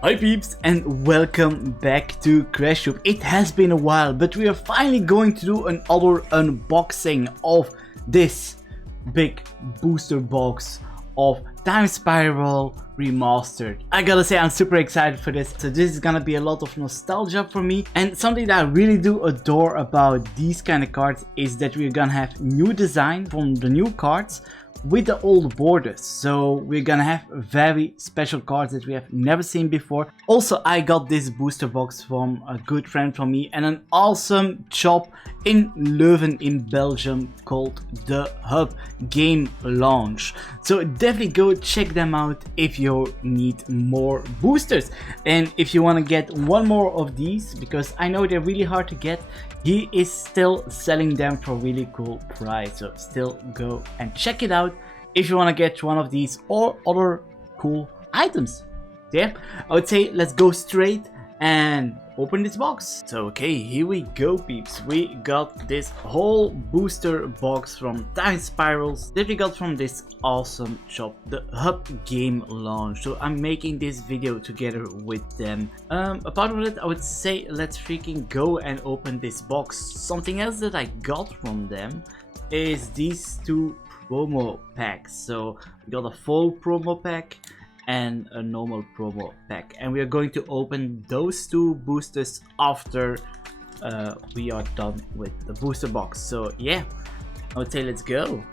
Hi peeps and welcome back to Crach. It has been a while, but we are finally going to do another unboxing of this big booster box of Time Spiral Remastered. I gotta say I'm super excited for this. So this is gonna be a lot of nostalgia for me, and something that I really do adore about these kind of cards is that we're gonna have new design from the new cards with the old borders. So we're gonna have very special cards that we have never seen before. Also, I got this booster box from a good friend from me and an awesome shop in Leuven in Belgium called The Hub Game Launch. So definitely go check them out if you need more boosters. And if you want to get one more of these, because I know they're really hard to get, he is still selling them for a really cool price. So still go and check it out if you want to get one of these or other cool items. Yeah, I would say let's go straight and open this box. So okay, here we go peeps. We got this whole booster box from Time Spirals that we got from this awesome shop, the Hub Game Launch. So I'm making this video together with them. Apart from it, I would say let's freaking go and open this box. Something else that I got from them is these two promo packs. So we got a full promo pack and a normal promo pack, and we are going to open those two boosters after we are done with the booster box. So yeah, I would say let's go.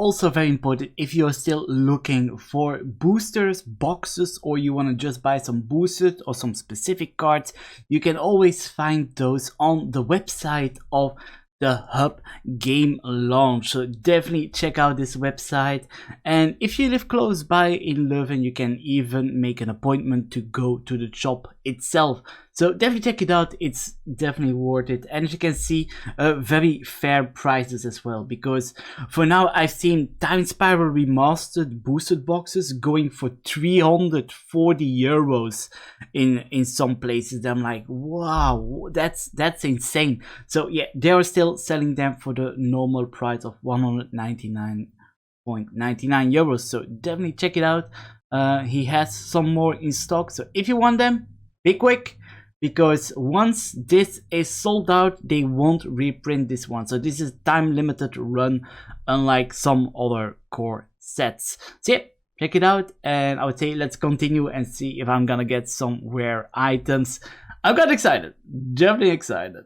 also very important, if you're still looking for boosters, boxes, or you want to just buy some boosters or some specific cards, you can always find those on the website of the Hub Game Launch. So definitely check out this website, and if you live close by in Leuven, you can even make an appointment to go to the shop itself. So definitely check it out, it's definitely worth it. And as you can see, very fair prices as well, because for now I've seen Time Spiral Remastered boosted boxes going for 340 euros in some places. I'm like, wow, that's insane. So yeah, they are still selling them for the normal price of 199.99 euros. So definitely check it out. He has some more in stock, so if you want them, be quick, because once this is sold out, they won't reprint this one. So this is time limited run, unlike some other core sets. So yeah, check it out, and I would say let's continue and see if I'm gonna get some rare items. I got excited, definitely excited.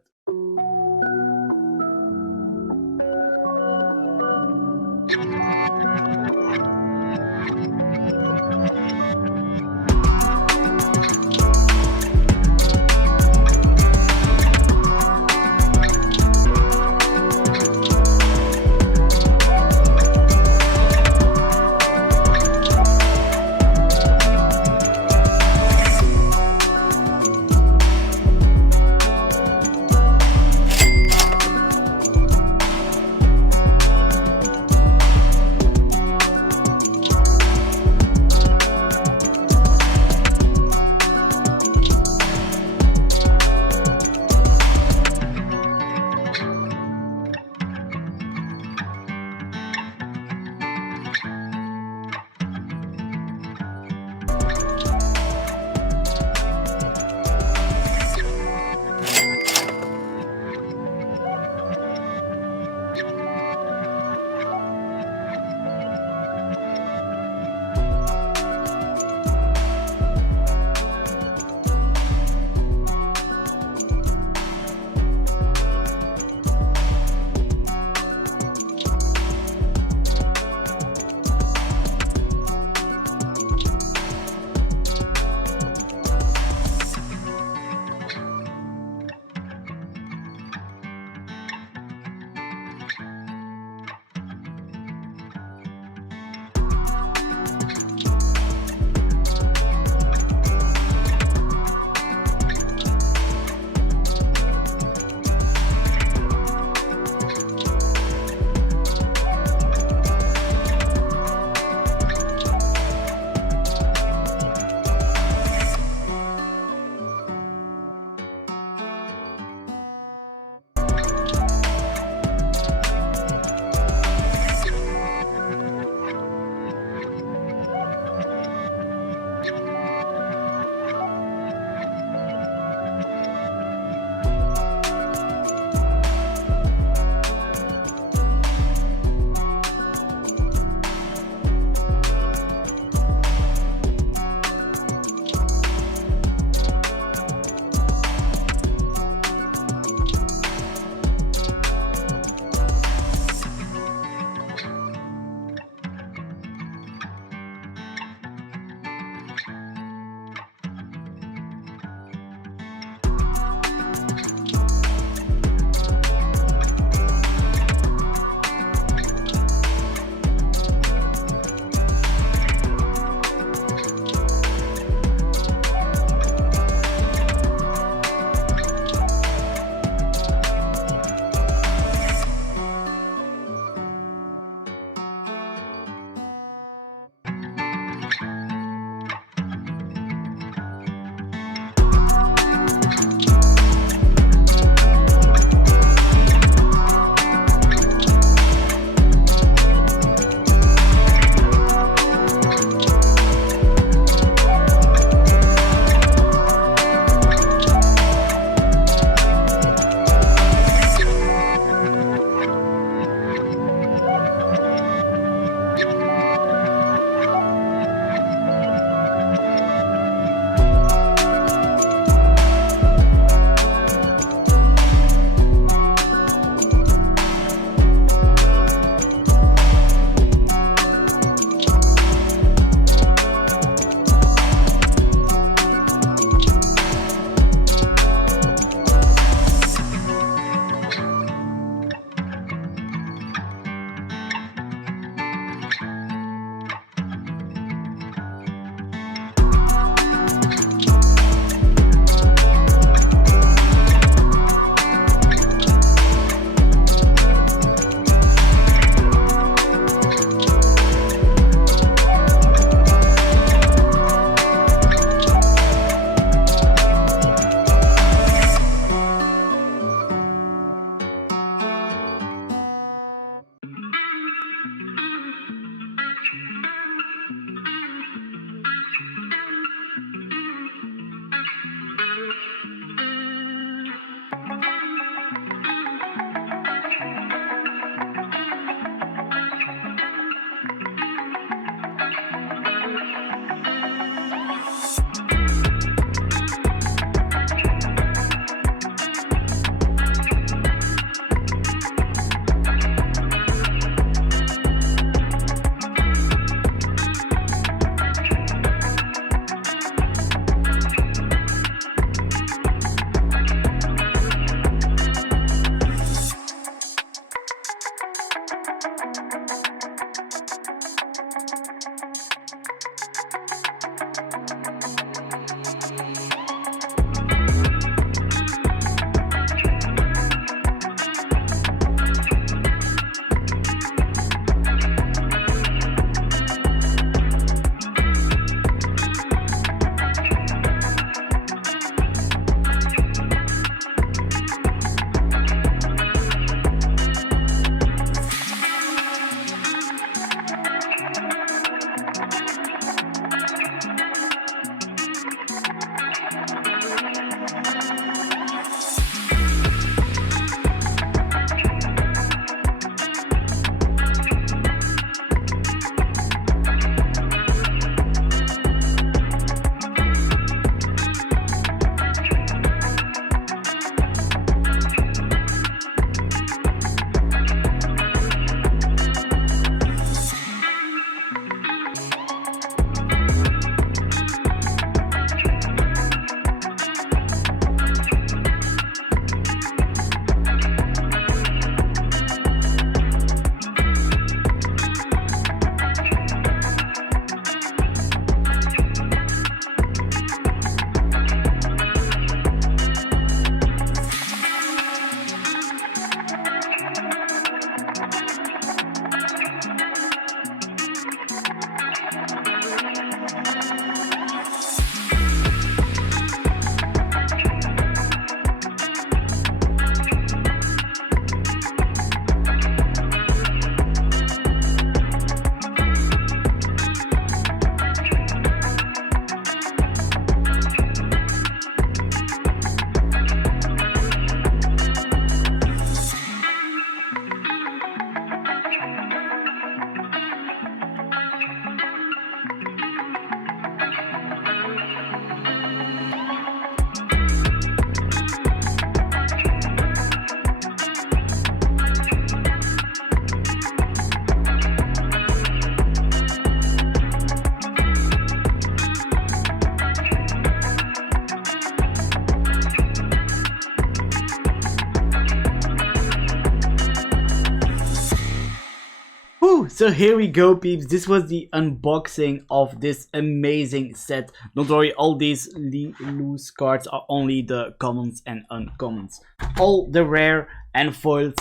So here we go, peeps. This was the unboxing of this amazing set. Don't worry, all these loose cards are only the commons and uncommons. All the rare and foils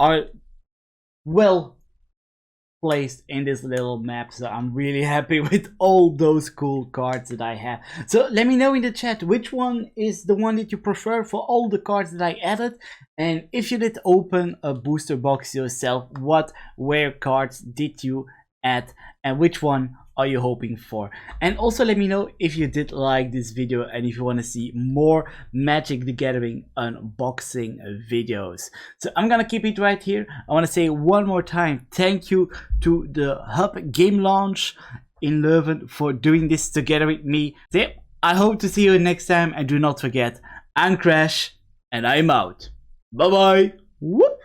are well placed in this little map, so I'm really happy with all those cool cards that I have. So let me know in the chat which one is the one that you prefer for all the cards that I added, and if you did open a booster box yourself, what rare cards did you add and which one are you hoping for? And also let me know if you did like this video and if you want to see more Magic the Gathering unboxing videos. So I'm gonna keep it right here. I want to say one more time thank you to the Hub Game Launch in Leuven for doing this together with me. So yeah, I hope to see you next time, and do not forget, I'm Crach and I'm out. Bye bye. Whoop.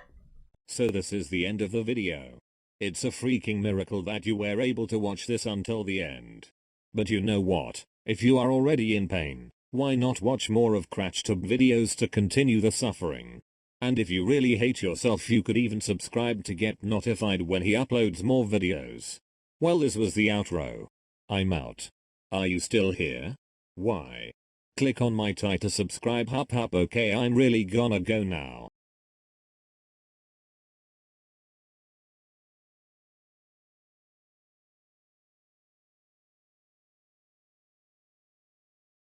So this is the end of the video. It's a freaking miracle that you were able to watch this until the end. But you know what? If you are already in pain, why not watch more of CrachTube videos to continue the suffering? And if you really hate yourself, you could even subscribe to get notified when he uploads more videos. Well, this was the outro. I'm out. Are you still here? Why? Click on my tie to subscribe. Okay, I'm really gonna go now.